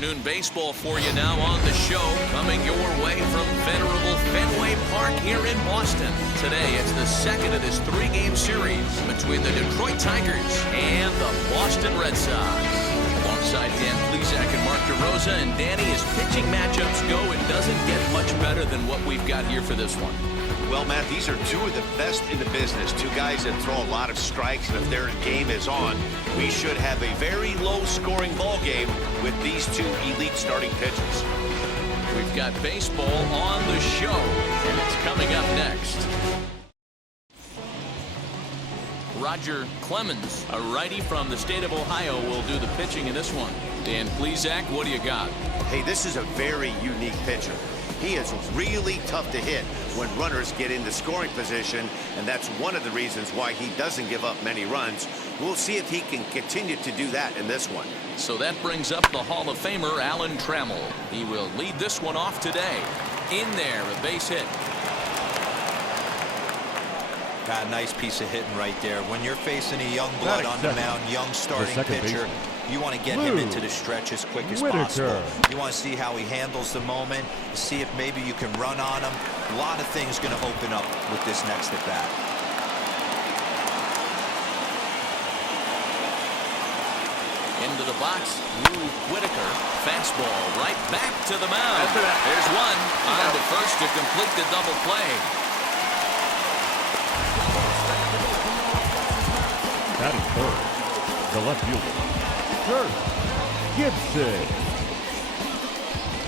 afternoon baseball for you now on the show. Coming your way from venerable Fenway Park here in Boston. Today, it's the second of this three-game series between the Detroit Tigers and the Boston Red Sox. Alongside Dan Plesac and Mark DeRosa, and Danny, as pitching matchups go, it doesn't get much better than what we've got here for this one. Well, Matt, these are two of the best in the business. Two guys that throw a lot of strikes, and if their game is on, we should have a very low-scoring ball game with these two elite starting pitchers. We've got baseball on the show, and it's coming up next. Roger Clemens, a righty from the state of Ohio, will do the pitching in this one. Dan Plesac, what do you got? Hey, this is a very unique pitcher. He is really tough to hit when runners get into scoring position, and that's one of the reasons why he doesn't give up many runs. We'll see if he can continue to do that in this one. So that brings up the Hall of Famer, Alan Trammell. He will lead this one off today. In there, a base hit. Got a nice piece of hitting right there. When you're facing a young blood on the mound, young starting pitcher, you want to get him into the stretch as quick as possible. You want to see how he handles the moment, see if maybe you can run on him. A lot of things going to open up with this next at bat. Into the box, Lou Whitaker. Fastball right back to the mound. There's one on to first to complete the double play. Batting third, the left fielder, Kirk Gibson.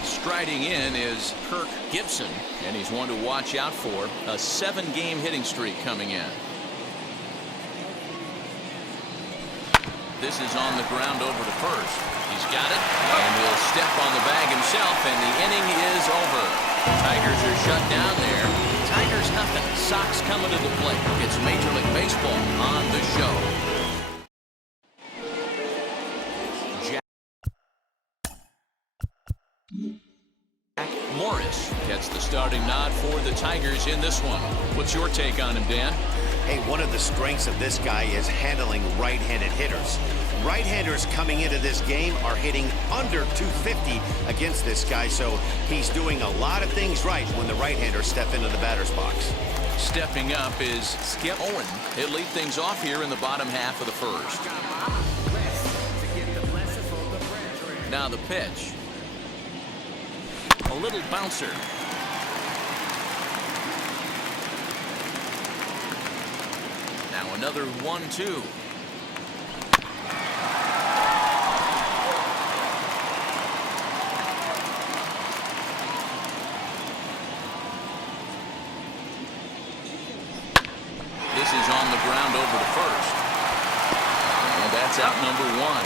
Striding in is Kirk Gibson, and he's one to watch out for. A 7-game hitting streak coming in. This is on the ground over to first. He's got it, and he'll step on the bag himself, and the inning is over. Tigers are shut down there. Tigers nothing. Sox coming to the plate. It's Major League Baseball on the show. Jack Morris gets the starting nod for the Tigers in this one. What's your take on him, Dan? Hey, one of the strengths of this guy is handling right-handed hitters. Right-handers coming into this game are hitting under 250 against this guy, so he's doing a lot of things right when the right-handers step into the batter's box. Stepping up is Skip Owen. He'll lead things off here in the bottom half of the first. Now the pitch. A little bouncer. Now another 1-2. This is on the ground over to first. And that's out number 1.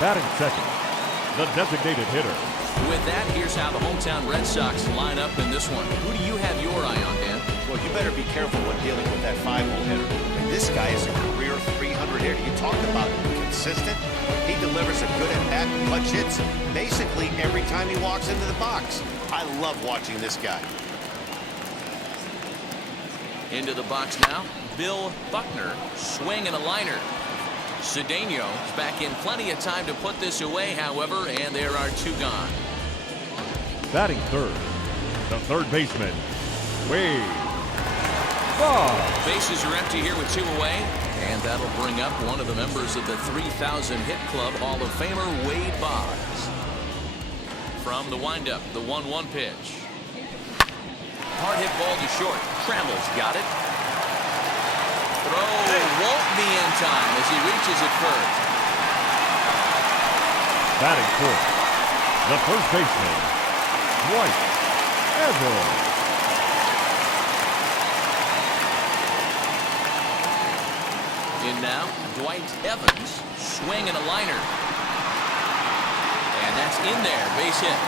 Batting second, the designated hitter. With that, here's how the hometown Red Sox line up in this one. Who do you have your eye on, Dan? Well, you better be careful when dealing with that 5-hole hitter. And this guy is a career 300 hitter. You talk about consistent. He delivers a good at-bat and clutch hits basically every time he walks into the box. I love watching this guy. Into the box now, Bill Buckner, swing and a liner. Cedeno is back in plenty of time to put this away, however, and there are 2 gone. Batting third, the third baseman, Wade Boggs. Bases are empty here with 2 away, and that'll bring up one of the members of the 3,000 hit club, Hall of Famer Wade Boggs. From the windup, the 1-1 pitch. Hard hit ball to short. Trammell's got it. Throw won't be in time as he reaches it first. Batting fourth, the first baseman, Dwight Evans. In now, Dwight Evans, swing and a liner. And that's in there, base hit.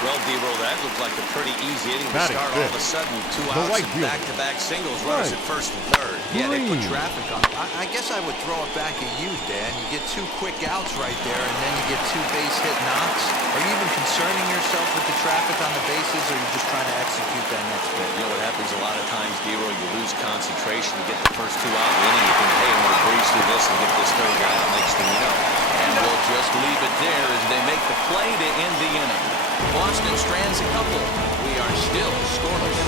Well, D-Roll, that looked like a pretty easy inning to Batting start. All of a sudden, 2 outs right and fielder. back-to-back singles, runners at first and third. Yeah, they put Green. traffic on. I guess I would throw it back at you, Dan. You get 2 quick outs right there, and then you get 2 base-hit knocks. Are you even concerning yourself with the traffic on the bases, or are you just trying to execute that next bit? You know what happens a lot of times, D-Roll, you lose concentration. You get the first 2 out of the inning. You think, hey, I'm going to breeze through this and get this third guy out. Next thing you know. And we'll just leave it there as they make the play to end the inning. Boston strands a couple. We are still scoreless.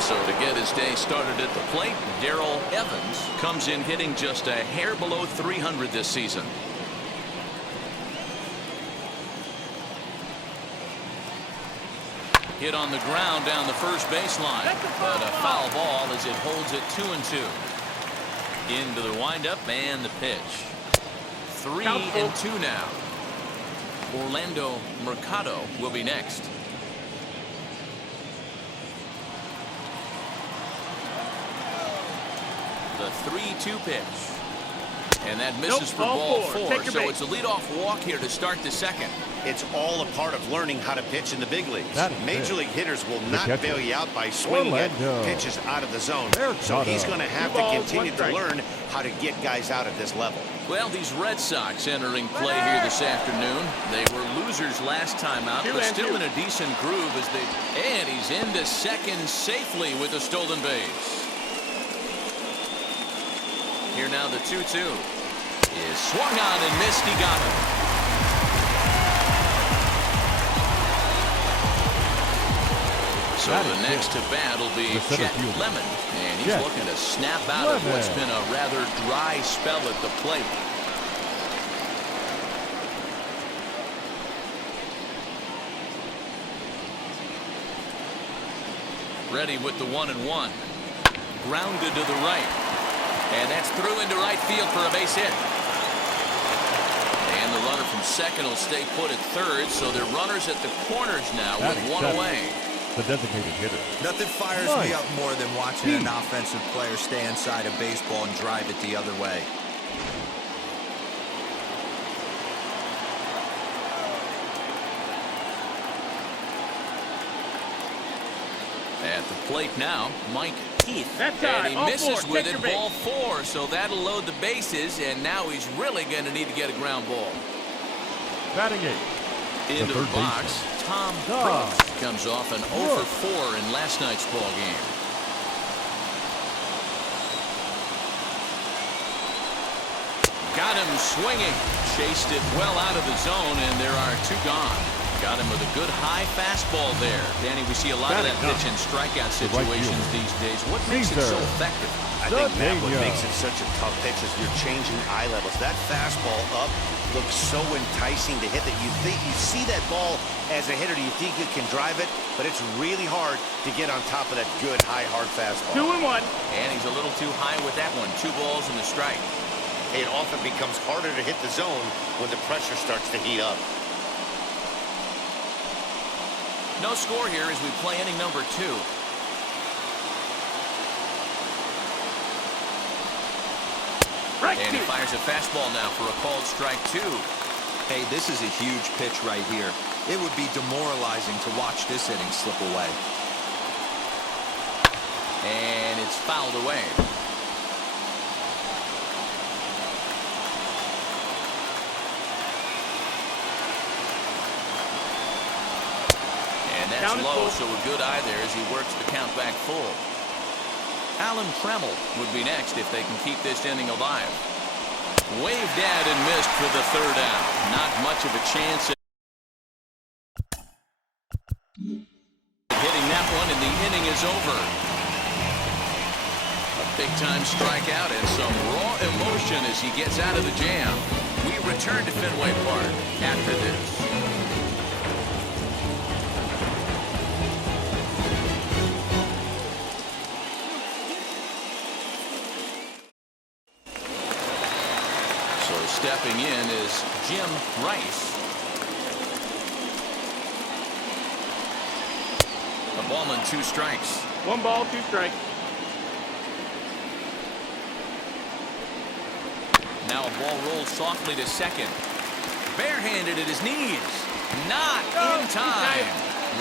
So to get his day started at the plate, Darrell Evans comes in hitting just a hair below 300 this season. Hit on the ground down the first baseline, but a foul ball as it holds it 2-2. Into the windup and the pitch. 3-2 now. Orlando Mercado will be next. The 3-2 pitch. And that misses for ball 4. So it's a leadoff walk here to start the second. It's all a part of learning how to pitch in the big leagues. Major league hitters will not catcher. bail you out by swinging at pitches out of the zone. So he's going to have to continue to learn how to get guys out at this level. Well, these Red Sox entering play here this afternoon. They were losers last time out, but still in a decent groove as they. And he's into second safely with a stolen base. Here now the 2-2 is swung on and missed. He got him. So the next to bat will be Clemens, and he's looking to snap out of what's been a rather dry spell at the plate. Ready with the 1-1. Grounded to the right. And that's through into right field for a base hit. And the runner from second will stay put at third, so they're runners at the corners now with one away. The designated hitter. Nothing fires me up more than watching an offensive player stay inside a baseball and drive it the other way. At the plate now, Mike Keith. And he misses with it, ball 4, so that'll load the bases, and now he's really going to need to get a ground ball. Batting 8. Into the box, Tom Brooks comes off an 0 for 4 in last night's ball game. Got him swinging, chased it well out of the zone, and there are 2 gone. Got him with a good high fastball there. Danny, we see a lot of that pitch in strikeout situations these days. What makes it so effective? I think, Matt, what makes it such a tough pitch is you're changing eye levels. That fastball up looks so enticing to hit that you see that ball as a hitter, you think you can drive it, but it's really hard to get on top of that good, high, hard fastball. 2-1. And he's a little too high with that one. 2 balls and a strike. It often becomes harder to hit the zone when the pressure starts to heat up. No score here as we play inning number 2. And he fires a fastball now for a called strike 2. Hey, this is a huge pitch right here. It would be demoralizing to watch this inning slip away. And it's fouled away. And that's low, so a good eye there as he works the count back full. Alan Trammell would be next if they can keep this inning alive. Waved at and missed for the 3rd out. Not much of a chance at hitting that one, and the inning is over. A big-time strikeout and some raw emotion as he gets out of the jam. We return to Fenway Park after this. Stepping in is Jim Rice. A ball and 2 strikes. 1 ball, 2 strikes. Now a ball rolls softly to second. Barehanded at his knees. Not in time.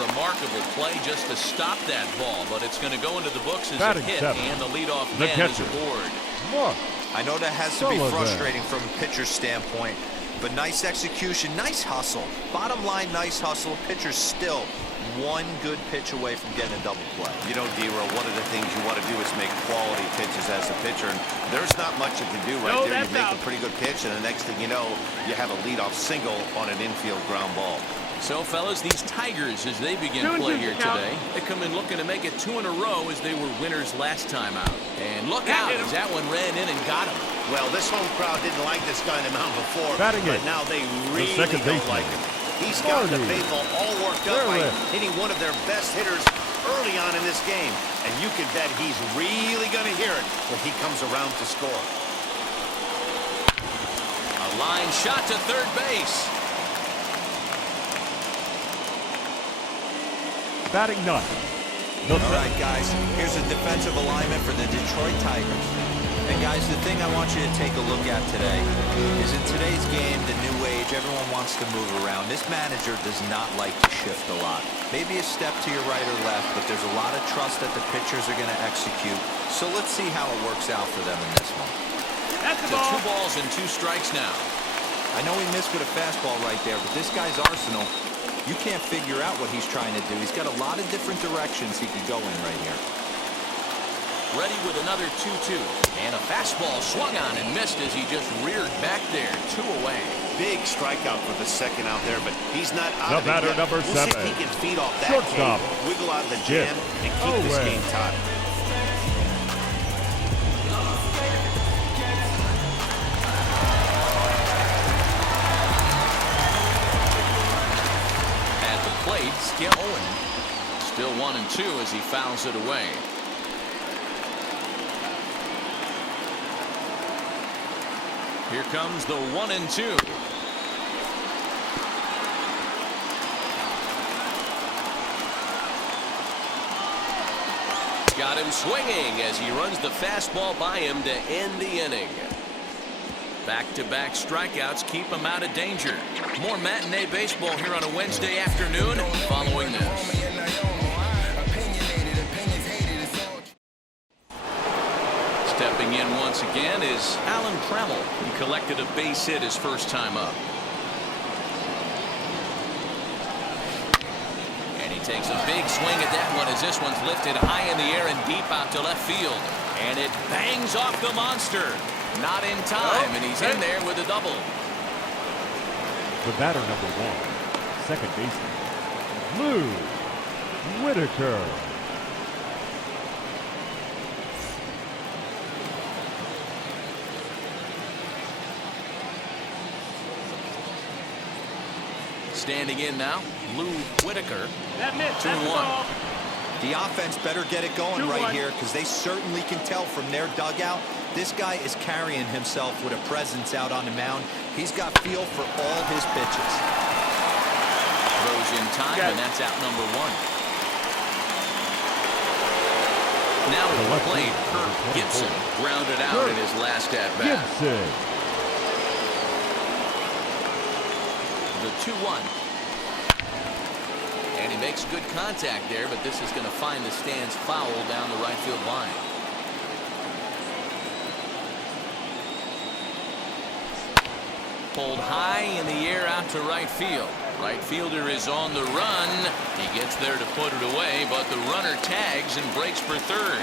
Remarkable play just to stop that ball, but it's going to go into the books as a hit, and the leadoff man is aboard. I know that has to be frustrating from a pitcher's standpoint, but nice execution, nice hustle. Bottom line, nice hustle. Pitcher's still one good pitch away from getting a double play. You know, D-Row, one of the things you want to do is make quality pitches as a pitcher, and there's not much you can do right there. You make a pretty good pitch, and the next thing you know, you have a leadoff single on an infield ground ball. So, fellas, these Tigers, as they begin play here today, they come in looking to make it 2 in a row as they were winners last time out. And look out as that one ran in and got him. Well, this home crowd didn't like this guy on the mound before, but now they really don't like him. He's got the baseball all worked up by hitting one of their best hitters early on in this game. And you can bet he's really going to hear it when he comes around to score. A line shot to third base. Batting ninth. All right, guys, here's a defensive alignment for the Detroit Tigers. And, guys, the thing I want you to take a look at today is in today's game, the new age, everyone wants to move around. This manager does not like to shift a lot. Maybe a step to your right or left, but there's a lot of trust that the pitchers are going to execute. So let's see how it works out for them in this one. That's the ball. 2 balls and 2 strikes now. I know he missed with a fastball right there, but this guy's arsenal, you can't figure out what he's trying to do. He's got a lot of different directions he could go in right here. Ready with another 2-2. And a fastball swung on and missed as he just reared back there. 2 away. Big strikeout for the second out there, but he's not out of it batter yet. number 7. We'll see if he can feed off that Shortstop. wiggle out of the jam, and keep this game tied. At the plate, Skip Owen. Still 1-2 as he fouls it away. Here comes the 1-2. Got him swinging as he runs the fastball by him to end the inning. Back-to-back strikeouts keep him out of danger. More matinee baseball here on a Wednesday afternoon following this. Stepping in once again is Alan Trammell. He collected a base hit his first time up. And he takes a big swing at that one as this one's lifted high in the air and deep out to left field. And it bangs off the monster. Not in time, and he's in there with a double. The batter number 1, second baseman, Lou Whitaker. Standing in now, Lou Whitaker. 2-1. The offense better get it going right here because they certainly can tell from their dugout this guy is carrying himself with a presence out on the mound. He's got feel for all his pitches. Throws in time, and that's out number 1. Now at the plate, Kirk Gibson grounded out in his last at-bat. The 2-1. And he makes good contact there, but this is going to find the stands foul down the right field line. Pulled high in the air out to right field. Right fielder is on the run. He gets there to put it away, but the runner tags and breaks for third.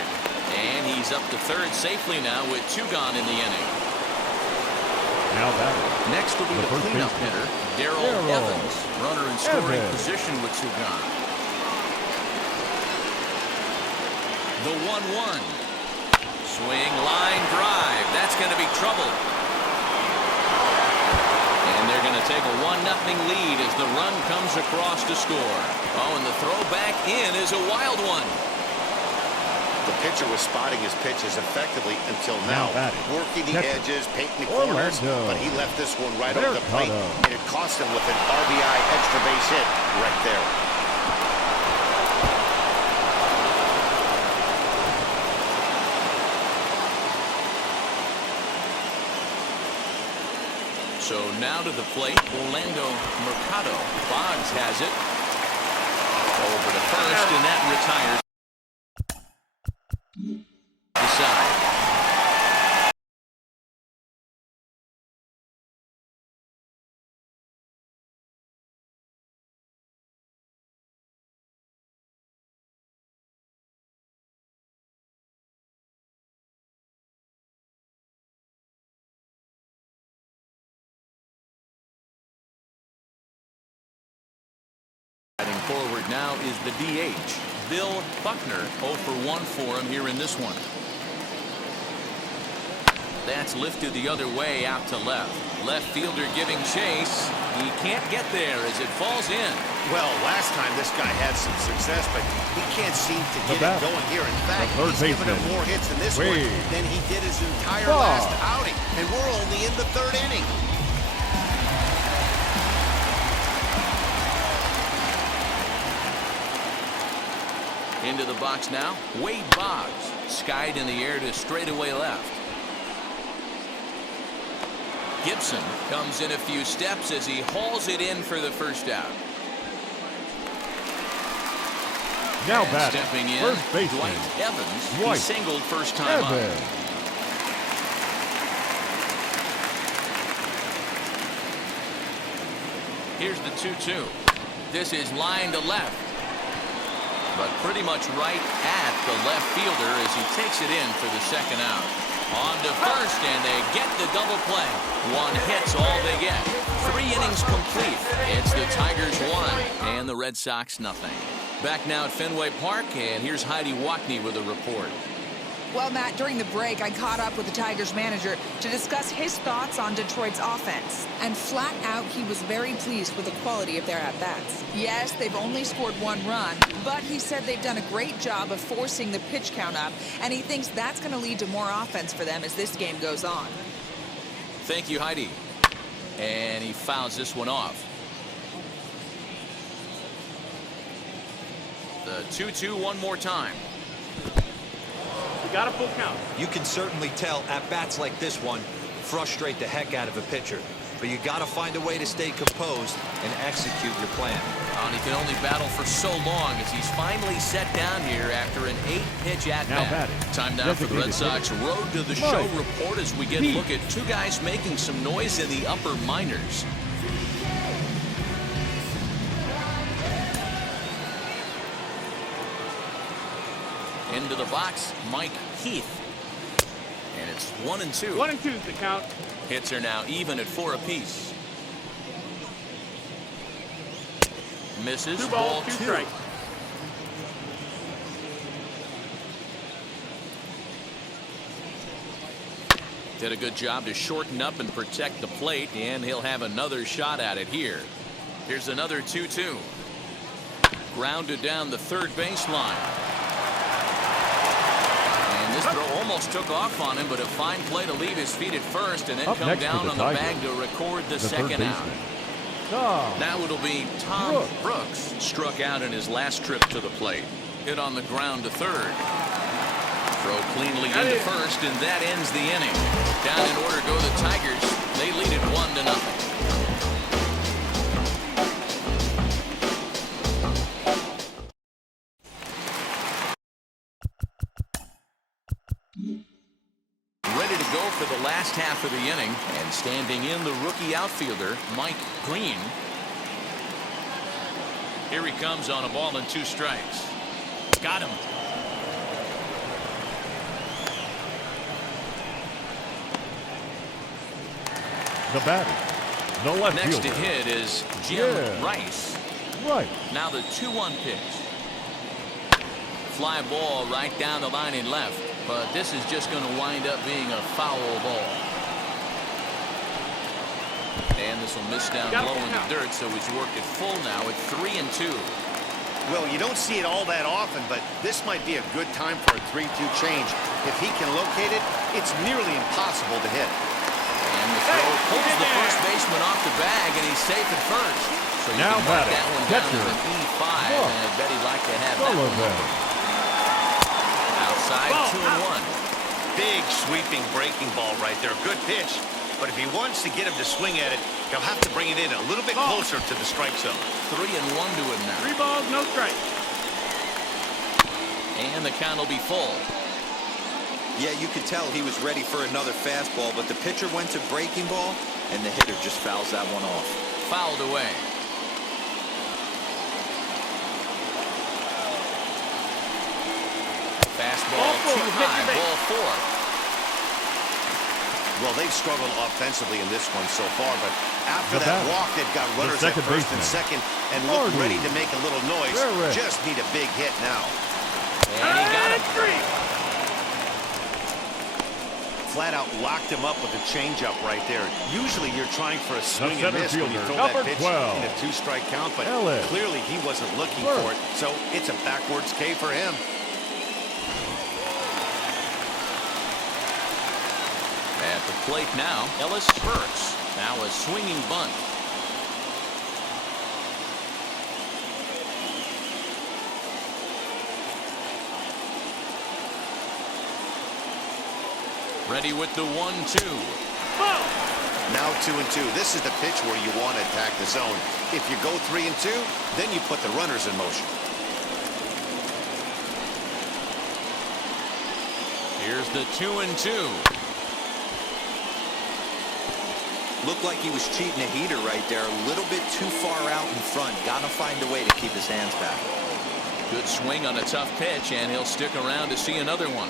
And he's up to third safely now with 2 gone in the inning. Now batting. Next will be the cleanup hitter, Darrell Evans. Runner in scoring position with 2 gone. The 1-1. Swing, line drive. That's going to be trouble. And they're going to take a 1-0 lead as the run comes across to score. Oh, and the throw back in is a wild one. The pitcher was spotting his pitches effectively until now, working the edges, painting the corners, but he left this one right over the plate, and it cost him with an RBI extra base hit right there. So now to the plate, Orlando Mercado. Boggs has it. Over to first, and that retires the side. Heading forward now is the DH, Bill Buckner. 0 for 1 for him here in this one. That's lifted the other way out to left. Left fielder giving chase. He can't get there as it falls in. Well, last time this guy had some success, but he can't seem to get it going here. In fact, he's given him more hits in this one than he did his entire last outing. And we're only in the 3rd inning. Into the box now, Wade Boggs. Skied in the air to straightaway left. Gibson comes in a few steps as he hauls it in for the first out. Now and batting, stepping in, first baseman, Dwight Evans. He singled first time up. Here's the 2-2. This is line to left, but pretty much right at the left fielder as he takes it in for the second out. On to first, and they get the double play. 1 hit's all they get. 3 innings complete. It's the Tigers 1 and the Red Sox nothing. Back now at Fenway Park, and here's Heidi Watney with a report. Well, Matt, during the break, I caught up with the Tigers manager to discuss his thoughts on Detroit's offense. And flat out, he was very pleased with the quality of their at-bats. Yes, they've only scored 1 run, but he said they've done a great job of forcing the pitch count up, and he thinks that's going to lead to more offense for them as this game goes on. Thank you, Heidi. And he fouls this one off. The 2-2 one more time. Got a full count. You can certainly tell at-bats like this one frustrate the heck out of a pitcher. But you got to find a way to stay composed and execute your plan. And he can only battle for so long as he's finally set down here after an 8-pitch at-bat. Time now for the Red Sox Road to the Show report as we get a look at 2 guys making some noise in the upper minors. Into the box, Mike Heath. And it's 1-2. 1-2 is the count. Hits are now even at 4 apiece. Misses. 2 balls, 2 strikes. Did a good job to shorten up and protect the plate, and he'll have another shot at it here. Here's another 2-2. Grounded down the 3rd baseline. This throw almost took off on him, but a fine play to leave his feet at first and then come down on the bag to record the second out. Now it'll be Tom Brooks. Struck out in his last trip to the plate. Hit on the ground to 3rd. Throw cleanly into first, and that ends the inning. Down in order go the Tigers. They lead it 1-0. Ready to go for the last half of the inning, and standing in the rookie outfielder Mike Green. Here he comes on a ball and 2 strikes. Got him. The batter, the left Next fielder. to hit is Jim Rice. Now the 2-1 pitch. Fly ball right down the line in left. But this is just going to wind up being a foul ball. And this will miss down low in the dirt, so he's worked it full now at 3-2. Well, you don't see it all that often, but this might be a good time for a 3-2 change. If he can locate it, it's nearly impossible to hit. And the throw pulls the first baseman off the bag, and he's safe at first. So you now can mark that one down catcher, as an E5, and I bet he'd like to have that one. Outside, 2-1. Big sweeping breaking ball right there. Good pitch. but if he wants to get him to swing at it, he'll have to bring it in a little bit closer to the strike zone. 3-1 to him now. 3 balls, no strikes. And the count will be full. Yeah, you could tell he was ready for another fastball, but the pitcher went to breaking ball, and the hitter just fouls that one off. Fouled away. Fastball too high, ball 4. Well, they've struggled offensively in this one so far, but after that walk, they've got runners at first and second and look ready to make a little noise. Just need a big hit now. And he got it. Flat out locked him up with a changeup right there. Usually you're trying for a swing and miss when you throw that pitch in a 2-strike count, but clearly he wasn't looking for it, so it's a backwards K for him. At the plate now, Ellis Burks. Now a swinging bunt. Ready with the 1-2. Now 2-2. This is the pitch where you want to attack the zone. If you go 3-2, then you put the runners in motion. Here's the 2-2. Looked like he was cheating a heater right there. A little bit too far out in front. Got to find a way to keep his hands back. Good swing on a tough pitch, and he'll stick around to see another one.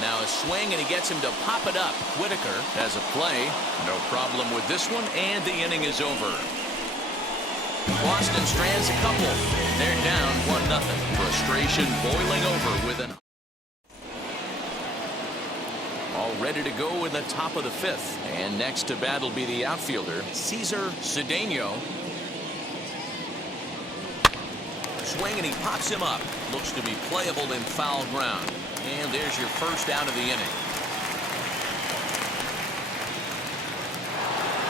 Now a swing, and he gets him to pop it up. Whitaker has a play. No problem with this one, and the inning is over. Boston strands a couple. They're down 1-0. Frustration boiling over with an all ready to go in the top of the 5th. And next to bat will be the outfielder, Cesar Cedeno. Swing, and he pops him up. Looks to be playable in foul ground. And there's your first out of the inning.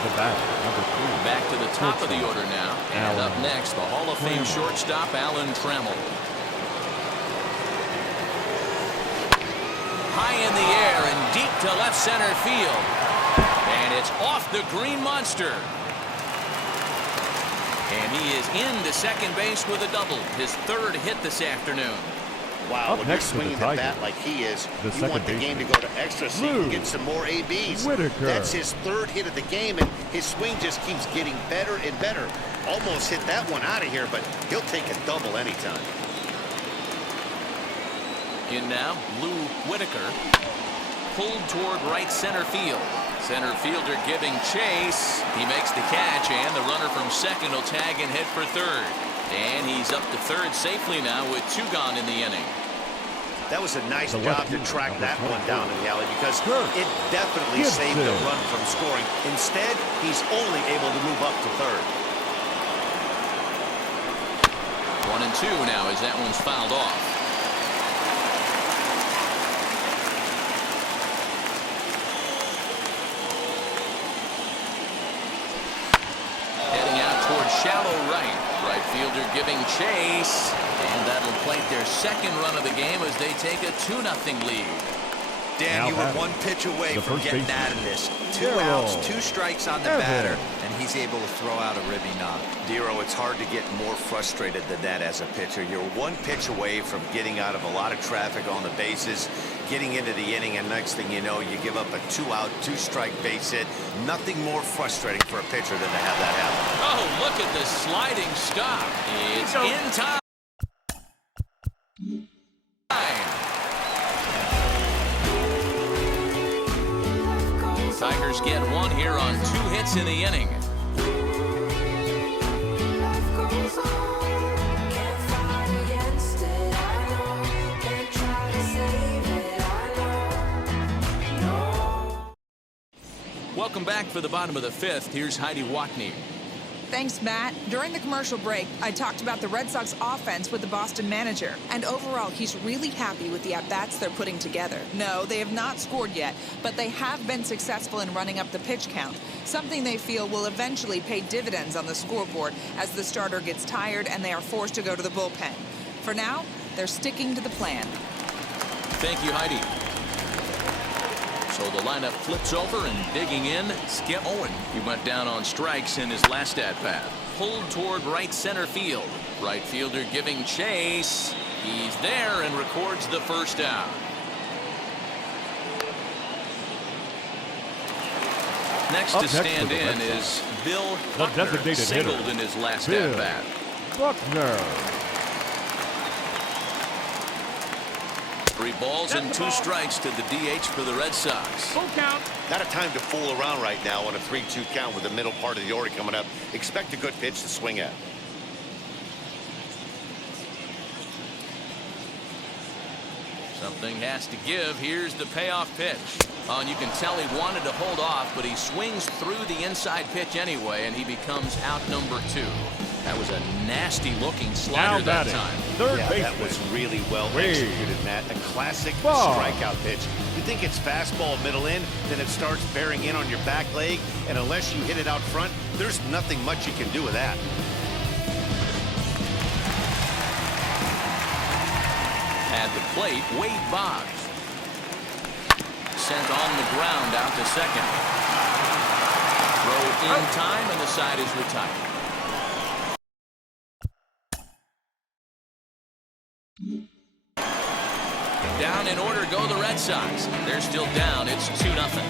The bat, number 3. Back to the top of the order now. And up next, the Hall of Fame shortstop, Alan Trammell. High in the air and deep to left center field. And it's off the green monster. And he is into second base with a double. His 3rd hit this afternoon. Wow, when you're swinging the bat like he is, you want the game to go to extra so you can get some more ABs. That's his 3rd hit of the game, and his swing just keeps getting better and better. Almost hit that one out of here, but he'll take a double anytime. In now, Lou Whitaker, pulled toward right center field. Center fielder giving chase. He makes the catch, and the runner from second will tag and head for third. And he's up to third safely now with 2 gone in the inning. That was a nice job to track that one down in the alley because it definitely saved the run from scoring. Instead, he's only able to move up to third. 1-2 now as that one's fouled off. Heading out towards shallow right. Right fielder giving chase. And that'll plate their second run of the game as they take a 2-0 lead. Dan, you were 1 pitch away from getting out of this. 2 outs, 2 strikes on the batter, and he's able to throw out a ribby knock. Dero, it's hard to get more frustrated than that as a pitcher. You're 1 pitch away from getting out of a lot of traffic on the bases, getting into the inning, and next thing you know, you give up a 2-out, 2-strike base hit. Nothing more frustrating for a pitcher than to have that happen. Oh, look at this sliding stop. It's in time. Tigers get 1 here on 2 hits in the inning. Welcome back for the bottom of the 5th. Here's Heidi Watney. Thanks, Matt. During the commercial break, I talked about the Red Sox offense with the Boston manager. And overall, he's really happy with the at-bats they're putting together. No, they have not scored yet, but they have been successful in running up the pitch count, something they feel will eventually pay dividends on the scoreboard as the starter gets tired and they are forced to go to the bullpen. For now, they're sticking to the plan. Thank you, Heidi. So the lineup flips over and digging in, Skip Owen. He went down on strikes in his last at-bat. Pulled toward right center field. Right fielder giving chase. He's there and records the first down. Next to stand in is Bill Buckner, singled in his last at-bat. Buckner. 3 balls and 2 strikes to the DH for the Red Sox. Full count. Not a time to fool around right now on a 3-2 count with the middle part of the order coming up. Expect a good pitch to swing at. Something has to give. Here's the payoff pitch. Oh, and you can tell he wanted to hold off, but he swings through the inside pitch anyway, and he becomes out number 2. That was a nasty-looking slider that time. Third yeah, baseman. that was really well executed, Matt. A classic strikeout pitch. You think it's fastball middle in, then it starts bearing in on your back leg, and unless you hit it out front, there's nothing much you can do with that. At the plate, Wade Boggs. Sent on the ground out to second. Throw in time, and the side is retired. Down in order go the Red Sox. They're still down. It's 2-0.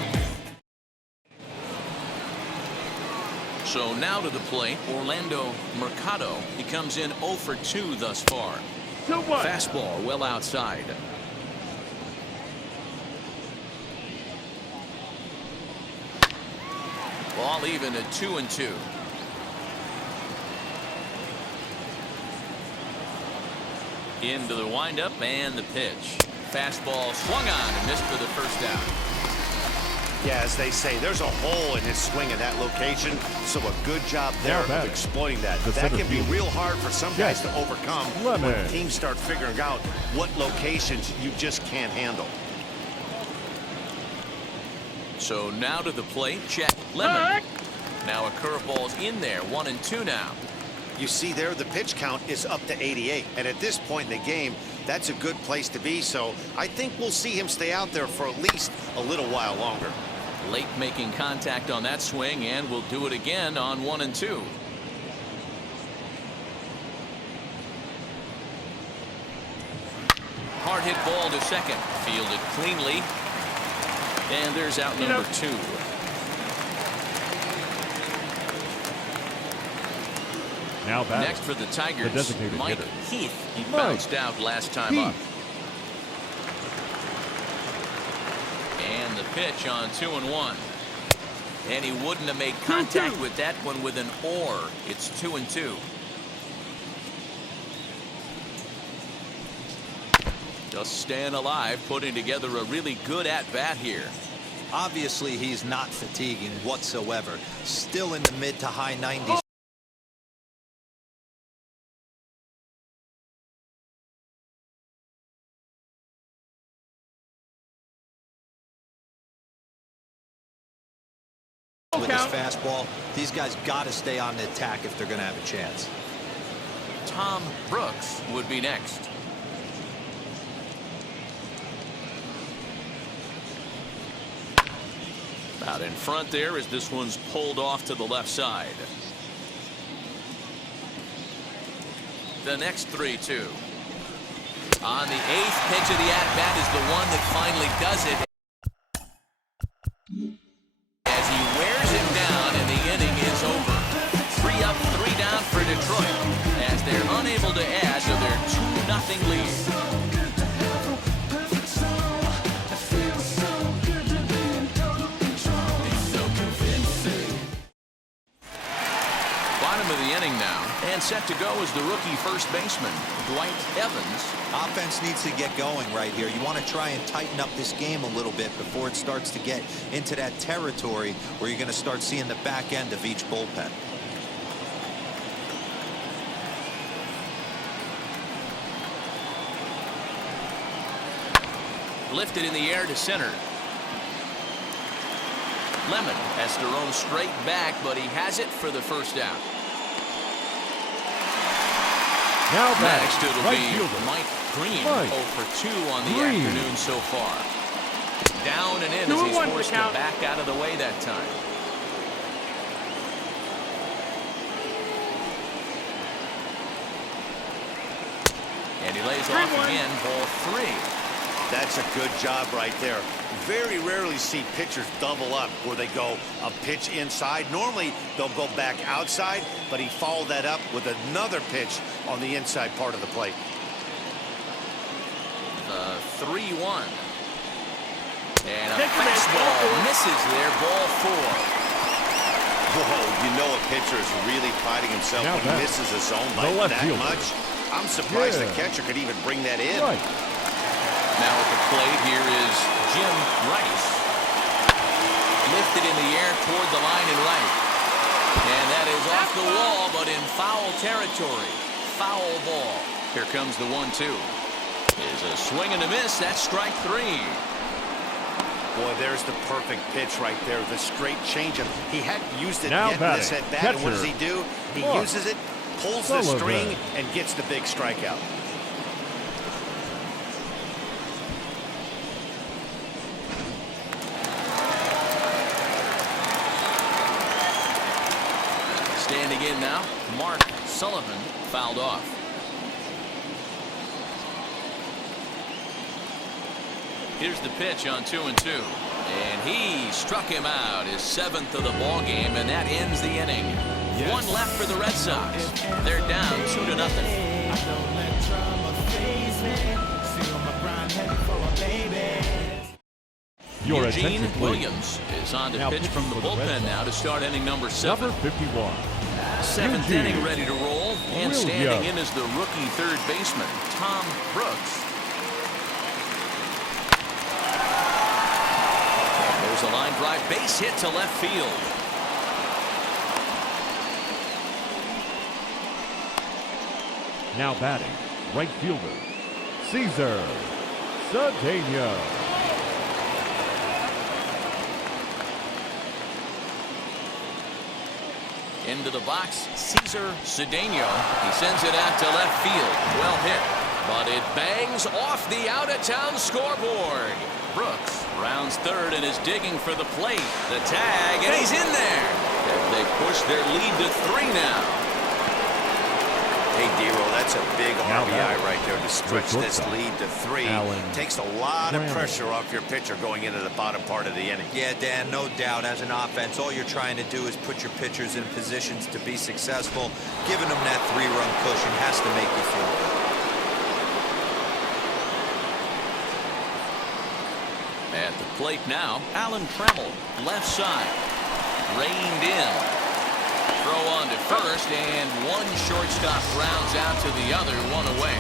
So now to the plate, Orlando Mercado. He comes in 0 for 2 thus far. 2-1. Fastball well outside. Ball even at 2-2. Into the windup and the pitch. Fastball swung on and missed for the first down. Yeah, as they say, there's a hole in his swing in that location, so a good job there of exploiting that. That can be real hard for some guys to overcome when teams start figuring out what locations you just can't handle. So now to the plate, check Lemon. Now a curveball's in there, 1-2 now. You see there, the pitch count is up to 88, and at this point in the game, that's a good place to be, so I think we'll see him stay out there for at least a little while longer. Late making contact on that swing, and will do it again on 1-2. Hard hit ball to second, fielded cleanly, and there's out number 2. Now back. Next for the Tigers, Mike Heath. He bounced out last time up. And the pitch on 2-1. And he wouldn't have made contact with that one with an or. It's 2-2. Just staying alive, putting together a really good at-bat here. Obviously, he's not fatiguing whatsoever. Still in the mid to high 90s. With his fastball, these guys got to stay on the attack if they're going to have a chance. Tom Brooks would be next. Out in front there as this one's pulled off to the left side. The next 3-2. On the 8th pitch of the at-bat is the one that finally does it. As he wears him down and the inning is over. 3 up, 3 down for Detroit as they're unable to add to their 2-0 lead. Bottom of the inning now, and set to go is the rookie first baseman, Dwight Evans. Offense needs to get going right here. You want to try and tighten up this game a little bit before it starts to get into that territory where you're going to start seeing the back end of each bullpen. Lifted in the air to center. Lemon has to roam straight back, but he has it for the first out. Now batting, Next, it'll right be fielder. Mike Green, Mike 0 for 2 on the Green. afternoon so far. Down and in as 2-1 he's to forced to count. back out of the way that time. And he lays off 3-1. again, ball 3. That's a good job right there. Very rarely see pitchers double up where they go a pitch inside. Normally they'll go back outside, but he followed that up with another pitch on the inside part of the plate. 3-1. And a fastball misses there, ball 4. Whoa, you know a pitcher is really priding himself Now when he back. misses a zone The like left that fielder. much. I'm surprised Yeah. the catcher could even bring that in. Right. Now at the plate, here is Jim Rice. Lifted in the air toward the line and right. And that is off the wall, but in foul territory. Foul ball. Here comes the 1-2. Is a swing and a miss. That's strike 3. Boy, there's the perfect pitch right there. The straight changeup. He hadn't used it Now yet in this batting, at bat. And what does he catcher, do? He Mark uses it, pulls the Sullivan. string, and gets the big strikeout. Standing in now, Mark Sullivan fouled off. Here's the pitch on 2-2. And he struck him out, his 7th of the ball game, and that ends the inning. Yes. One left for the Red Sox. They're down 2-0. Your Eugene attention, please. Williams is on to Now pitch from the pitching for the Red bullpen now to start inning number 7. Number 51. 7th Eugene inning ready to roll. And standing Williams. in is the rookie third baseman, Tom Brooks. And there's a line drive base hit to left field. Now batting, right fielder, Cesar Cedeno. Into the box, Cesar Cedeno. He sends it out to left field. Well hit, but it bangs off the out-of-town scoreboard. Brooks rounds third and is digging for the plate. The tag, and he's in there. As they push their lead to 3 now. Hey, D-Roll, that's a big Now RBI batting, right there to stretch the this shortstop, lead to 3. Alan Takes a lot of Trammell. pressure off your pitcher going into the bottom part of the inning. Yeah, Dan, no doubt. As an offense, all you're trying to do is put your pitchers in positions to be successful. Giving them that 3-run cushion has to make you feel good. At the plate now, Alan Trammell, left side. Reined in. Throw on to first, and one shortstop rounds out to the other, 1 away.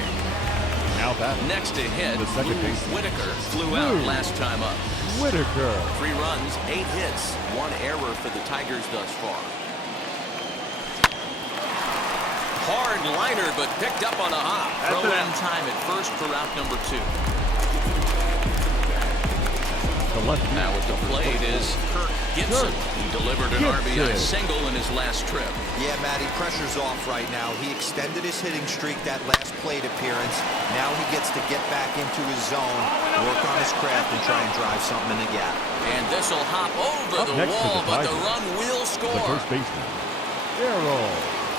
Now batting, Next to hit, the second Lou baseman. Whitaker flew out Lou last time up. Whitaker. 3 runs, 8 hits, 1 error for the Tigers thus far. Hard liner, but picked up on a hop. Throw in time at first for out number 2. The left Now at the plate is Kirk Gibson. He delivered an RBI single in his last trip. Yeah, Matty, pressure's off right now. He extended his hitting streak that last plate appearance. Now he gets to get back into his zone, work on his craft, and try and drive something in the gap. And this will hop over Up the next to wall, the but the Tigers, run will the score. first baseman, Darrell.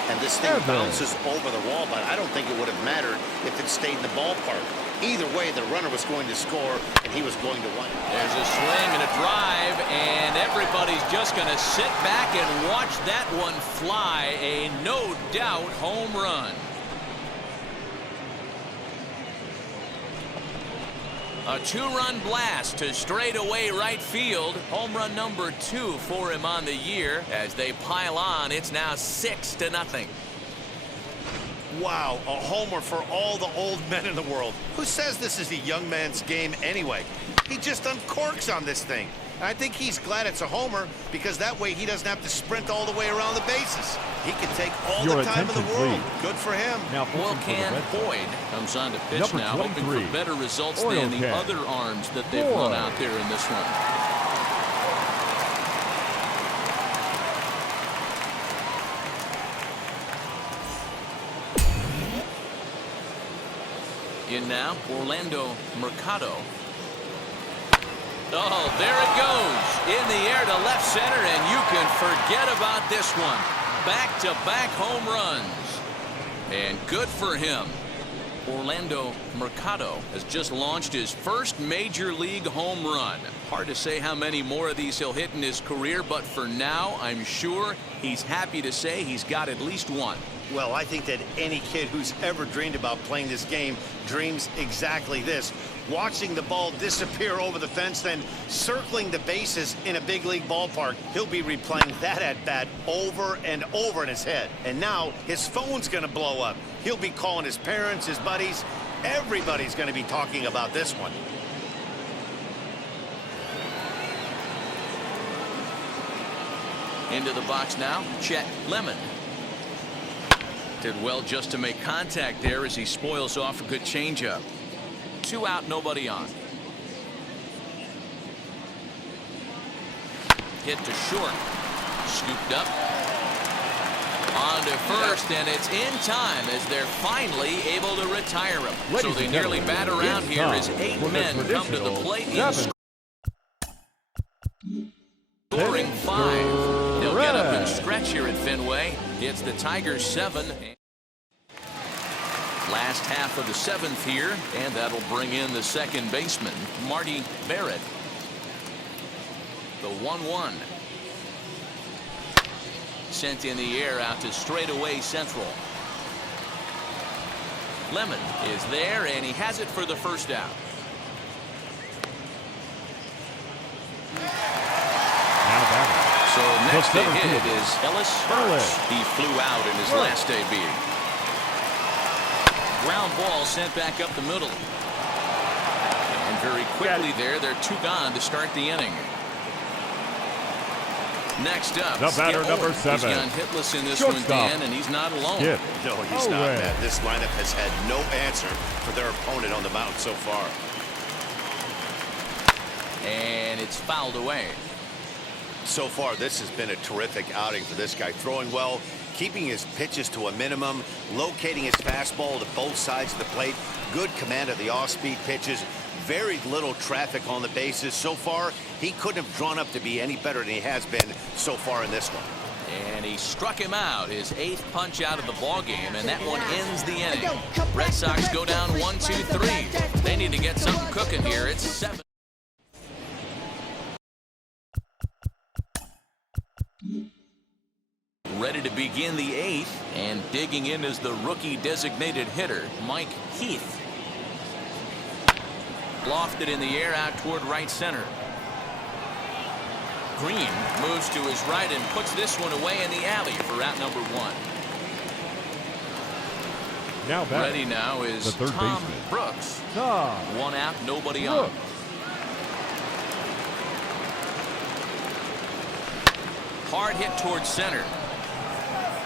And this thing Evans. bounces over the wall, but I don't think it would have mattered if it stayed in the ballpark. Either way, the runner was going to score, and he was going to win. There's a swing and a drive, and everybody's just going to sit back and watch that one fly. A no-doubt home run. A 2-run blast to straightaway right field. Home run number 2 for him on the year. As they pile on, it's now 6-0. Wow, a homer for all the old men in the world. Who says this is a young man's game anyway? He just uncorks on this thing. And I think he's glad it's a homer because that way he doesn't have to sprint all the way around the bases. He can take all Your the time in the attention, world. please. Good for him. Now pitching Oil for the Can Red Sox. Boyd comes on to pitch Number now, hoping 23. for better results Oil than the Can. other arms that they've Boyd. run out there in this one. in now, Orlando Mercado. Oh, there it goes. In the air to left center, and you can forget about this one. Back-to-back home runs. And good for him. Orlando Mercado has just launched his first major league home run. Hard to say how many more of these he'll hit in his career, but for now, I'm sure he's happy to say he's got at least one. Well, I think that any kid who's ever dreamed about playing this game dreams exactly this. Watching the ball disappear over the fence, then circling the bases in a big league ballpark. He'll be replaying that at-bat over and over in his head. And now his phone's going to blow up. He'll be calling his parents, his buddies. Everybody's going to be talking about this one. Into the box now, Clemens. Did well just to make contact there as he spoils off a good changeup. 2 out, nobody on. Hit to short. Scooped up. On to first, and it's in time as they're finally able to retire him. So they nearly bat around here as 8 men come to the plate in scoring 5. They'll get up and stretch here at Fenway. It's the Tigers 7. Last half of the 7th here, and that'll bring in the second baseman, Marty Barrett. The 1-1. Sent in the air out to straightaway central. Lemon is there, and he has it for the first out. So next to hit is Ellis. He flew out in his last debut. Ground ball sent back up the middle. And very quickly there, they're 2 gone to start the inning. Next up, the batter, number 7. He's gone hitless in this one, Dan, and he's not alone. No, he's not, man. This lineup has had no answer for their opponent on the mound so far. And it's fouled away. So far, this has been a terrific outing for this guy. Throwing well, keeping his pitches to a minimum, locating his fastball to both sides of the plate, good command of the off-speed pitches, very little traffic on the bases. So far, he couldn't have drawn up to be any better than he has been so far in this one. And he struck him out, his 8th punch out of the ball game, and that one ends the inning. Red Sox go down 1-2-3. They need to get something cooking here. It's 7. Ready to begin the 8th, and digging in is the rookie designated hitter, Mike Heath. Lofted in the air out toward right center. Green moves to his right and puts this one away in the alley for out number 1. Now back. Ready now is the third Tom baseman, Brooks. 1 out, nobody on. Hard hit towards center.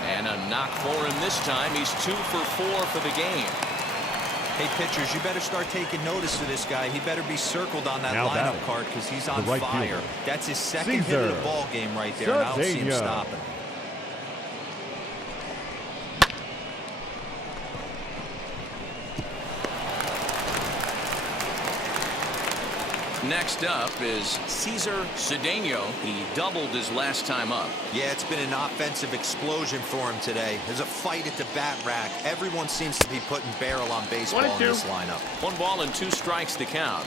And a knock for him this time. He's 2 for 4 for the game. Hey, pitchers, you better start taking notice of this guy. He better be circled on that lineup card because he's on fire. That's his second hit of the ball game right there, and I don't see him stopping. Next up is Cesar Cedeno. He doubled his last time up. Yeah, it's been an offensive explosion for him today. There's a fight at the bat rack. Everyone seems to be putting barrel on baseball in this lineup. 1 ball and 2 strikes to count.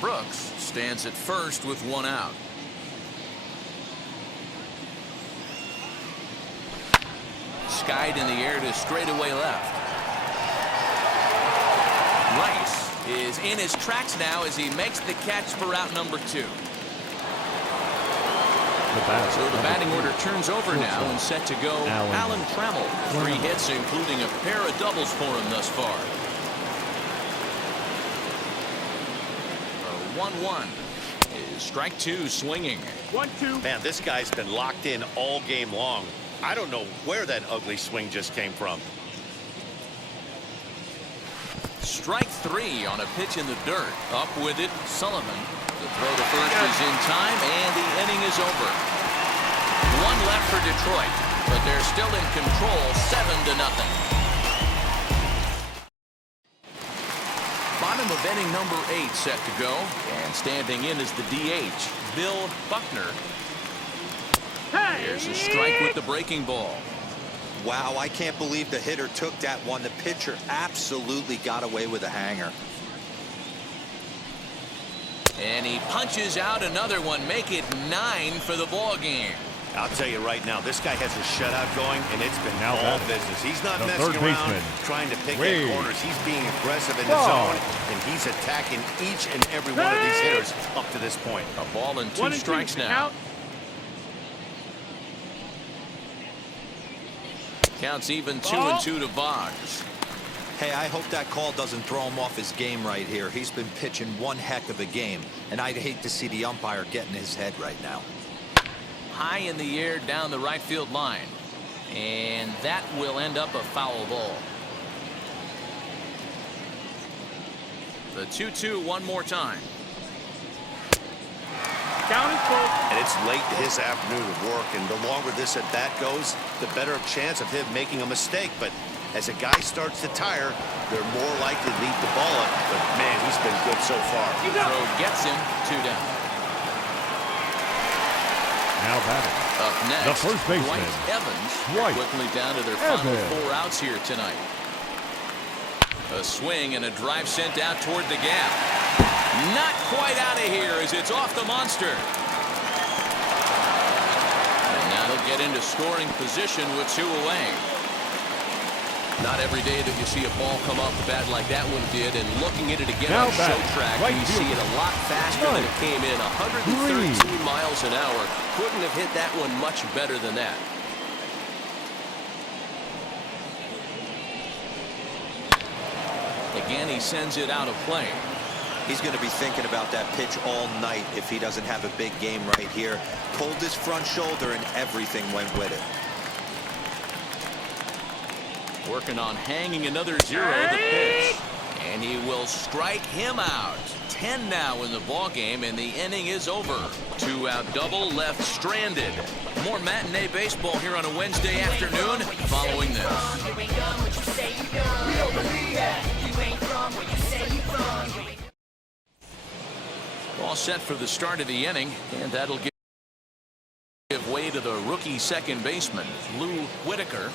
Brooks stands at first with 1 out. Skied in the air to straightaway left. Rice is in his tracks now as he makes the catch for out number 2. So the batting order turns over now and set to go Alan Trammell. 3 hits, including a pair of doubles for him thus far. 1-1 is strike 2 swinging. 1-2. Man, this guy's been locked in all game long. I don't know where that ugly swing just came from. Strike 3 on a pitch in the dirt. Up with it, Sullivan. The throw to first is in time, and the inning is over. 1 left for Detroit, but they're still in control, 7-0. bottom of inning number 8 set to go. And standing in is the DH, Bill Buckner. Here's a strike with the breaking ball. Wow, I can't believe the hitter took that one. The pitcher absolutely got away with a hanger. And he punches out another one, make it 9 for the ball game. I'll tell you right now, this guy has a shutout going, and it's been Now all batting. business. He's not The messing third around baseman, trying to pick Wade. at corners. He's being aggressive in the Ball. zone, and he's attacking each and every one of these hitters up to this point. A ball and 2 strikes now. Counts even 2-2 to Boggs. Hey, I hope that call doesn't throw him off his game right here. He's been pitching one heck of a game, and I'd hate to see the umpire get in his head right now. High in the air down the right field line. And that will end up a foul ball. The 2-2 one more time. And it's late in his afternoon of work, and the longer this at bat goes, the better chance of him making a mistake. But as a guy starts to tire, they're more likely to leave the ball up. But man, he's been good so far. Throw gets him, 2 down. Now batting. Up next, The first baseman, Dwight Evans. Dwight Quickly down to their final Evans. 4 outs here tonight. A swing and a drive sent out toward the gap. Not quite out of here as it's off the monster. And now they'll get into scoring position with 2 away. Not every day that you see a ball come off the bat like that one did, and looking at it again Now on show back, track, right you see it a lot faster than it came in. 113 miles an hour. Couldn't have hit that one much better than that. Again, he sends it out of play. He's going to be thinking about that pitch all night if he doesn't have a big game right here. Pulled his front shoulder and everything went with it. Working on hanging another 0 the pitch. And he will strike him out. 10 now in the ball game, and the inning is over. 2-out double left stranded. More matinee baseball here on a Wednesday afternoon following this. All set for the start of the inning, and that'll give way to the rookie second baseman, Lou Whitaker.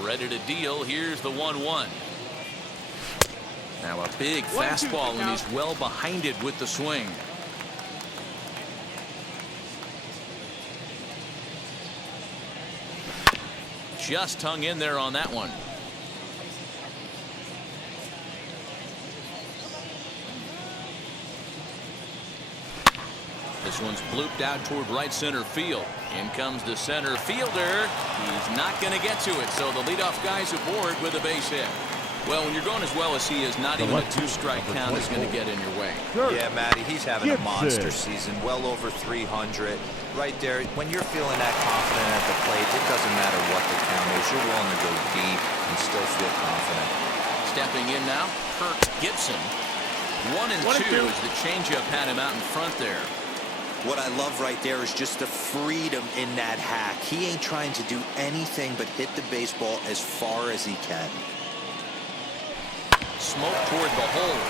Ready to deal. Here's the 1-1. Now a big fastball, and he's well behind it with the swing. Just hung in there on that one. This one's blooped out toward right center field. In comes the center fielder. He's not going to get to it, so the leadoff guy's aboard with a base hit. Well, when you're going as well as he is, not even a 2-strike count is going to get in your way. Yeah, Matty, he's having a monster season, well over 300. Right there, when you're feeling that confident at the plate, it doesn't matter what the count is. You're willing to go deep and still feel confident. Stepping in now, Kirk Gibson. 1-2 as the changeup had him out in front there. What I love right there is just the freedom in that hack. He ain't trying to do anything but hit the baseball as far as he can. Smoke toward the hole.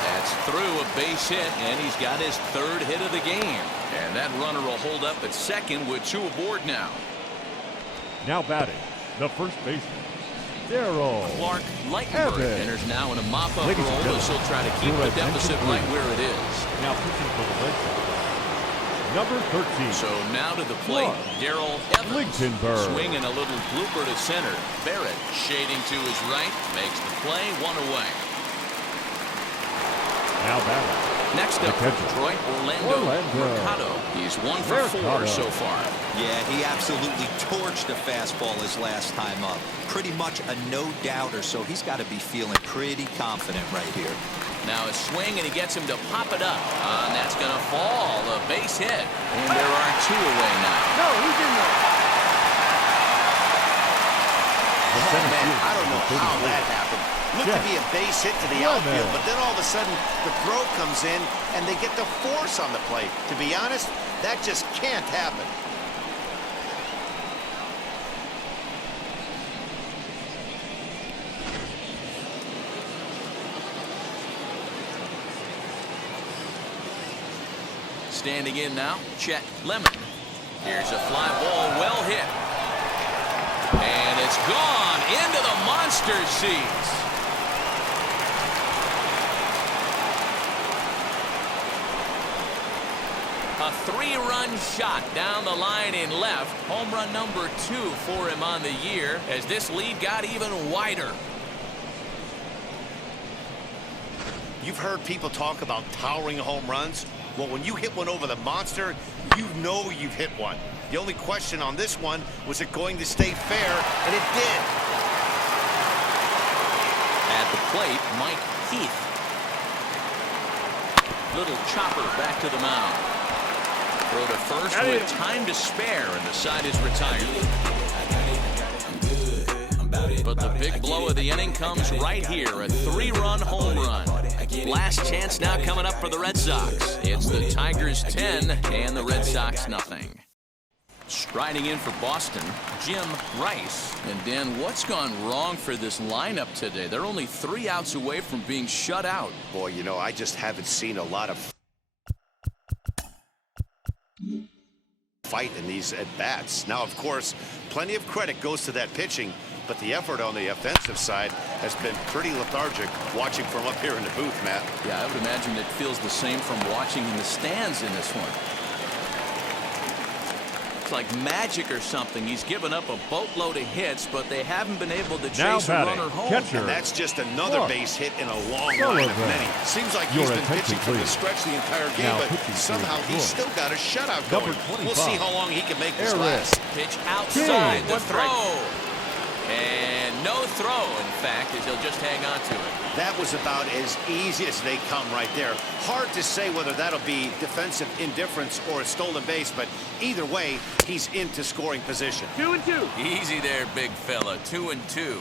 That's through, a base hit, and he's got his 3rd hit of the game. And that runner will hold up at second with 2 aboard now. Now batting, the first baseman, Darryl Clark Lightenberg enters now in a mop-up role as he'll try to keep the deficit right where it is. Now pitching for the Red Sox, number 13. So now to the plate, Darryl Evans. Swinging a little blooper to center. Barrett shading to his right, makes the play, 1 away. Now batting. Next up for Detroit, Orlando Mercado. He's 1 for 4 so far. Yeah, he absolutely torched the fastball his last time up. Pretty much a no-doubter, so he's got to be feeling pretty confident right here. Now a swing, and he gets him to pop it up. And that's going to fall. A base hit. And there are 2 away now. No, he's in there. Oh, man, I don't know how that happened. Looked to be a base hit to the outfield, but then all of a sudden the throw comes in and they get the force on the plate. To be honest, that just can't happen. Standing in now, Clemens. Here's a fly ball, well hit. And it's gone into the monster seats. A 3-run shot down the line in left. Home run number 2 for him on the year as this lead got even wider. You've heard people talk about towering home runs. Well, when you hit one over the monster, you know you've hit one. The only question on this one, was it going to stay fair? And it did. At the plate, Mike Heath. Little chopper back to the mound. Throw to first with time to spare, and the side is retired. But the big blow of the inning comes right here, a 3-run home run. Last chance now coming up for the Red Sox. It's the Tigers 10 and the Red Sox nothing. Striding in for Boston, Jim Rice. And Dan, what's gone wrong for this lineup today? They're only 3 outs away from being shut out. Boy, you know, I just haven't seen a lot of fight in these at-bats. Now, of course, plenty of credit goes to that pitching, but the effort on the offensive side has been pretty lethargic watching from up here in the booth, Matt. Yeah, I would imagine it feels the same from watching in the stands in this one. It's like magic or something. He's given up a boatload of hits, but they haven't been able to chase a runner home. Catcher. And that's just another base hit in a long line of many. Seems like he's been pitching from the stretch the entire game, but somehow he's still got a shutout going. We'll see how long he can make this last. Pitch outside the throw. And no throw, in fact, as he'll just hang on to it. That was about as easy as they come right there. Hard to say whether that'll be defensive indifference or a stolen base, but either way, he's into scoring position. 2-2. Easy there, big fella. 2-2.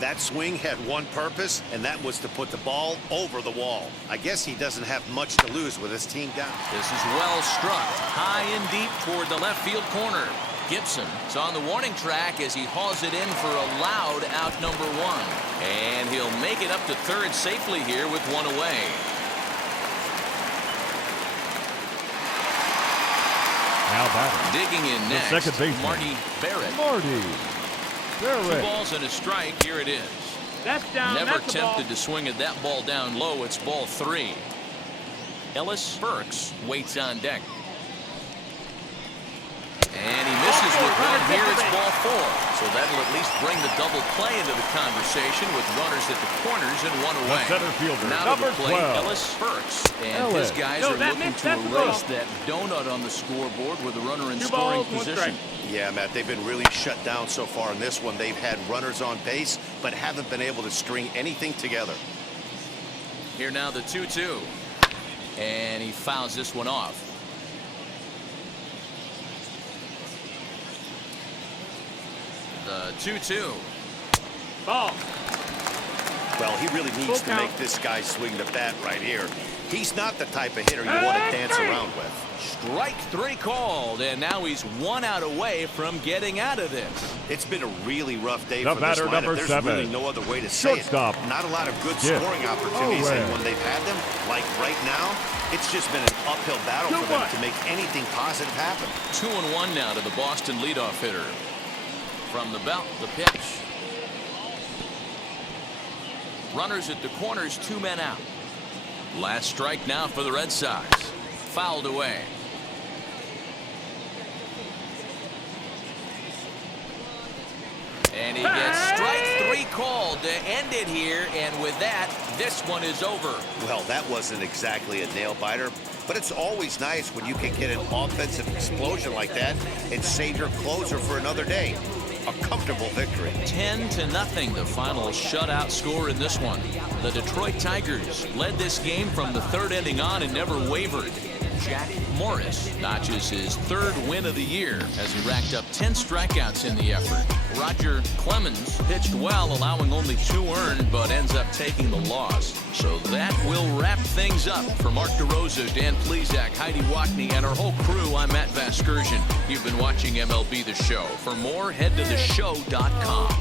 That swing had one purpose, and that was to put the ball over the wall. I guess he doesn't have much to lose with his team down. This is well struck. High and deep toward the left field corner. Gibson is on the warning track as he hauls it in for a loud out number 1. And he'll make it up to third safely here with 1 away. Now batting. Digging in next, second baseman, Marty Barrett. 2 balls and a strike. Here it is. That's down. Never That's tempted to swing at that ball down low. It's ball 3. Ellis Burks waits on deck. And he misses with one. Here it's ball 4. So that'll at least bring the double play into the conversation with runners at the corners and 1 away. The center fielder, now to number the plate, 12. Ellis Burks. And his guys are looking to erase that donut on the scoreboard with a runner in scoring position. Yeah, Matt, they've been really shut down so far in this one. They've had runners on base, but haven't been able to string anything together. Here now the 2-2. And he fouls this one off. The 2-2. Ball. Well, he really needs to make this guy swing the bat right here. He's not the type of hitter you want to dance around with. Strike 3 called, and now he's 1 out away from getting out of this. It's been a really rough day The for this batter, lineup. number There's 7. really no other way to say Shortstop. it. Not a lot of good Skip. scoring opportunities, and Owen. when they've had them, like right now, it's just been an uphill battle for them to make anything positive happen. 2-1 now to the Boston leadoff hitter. From the belt, the pitch. Runners at the corners, 2 men out. Last strike now for the Red Sox. Fouled away. And he gets strike 3 called to end it here, and with that, this one is over. Well, that wasn't exactly a nail-biter, but it's always nice when you can get an offensive explosion like that and save your closer for another day. A comfortable victory. 10-0, the final shutout score in this one. The Detroit Tigers led this game from the 3rd inning on and never wavered. Jack Morris notches his 3rd win of the year as he racked up 10 strikeouts in the effort. Roger Clemens pitched well, allowing only 2 earned, but ends up taking the loss. So that will wrap things up. For Mark DeRosa, Dan Plesac, Heidi Wackney, and our whole crew, I'm Matt Vasgersian. You've been watching MLB The Show. For more, head to theshow.com.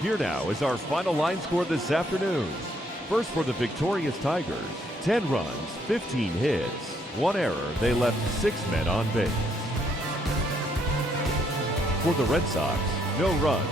Here now is our final line score this afternoon. First for the victorious Tigers, 10 runs, 15 hits, 1 error. They left 6 men on base. For the Red Sox, no runs,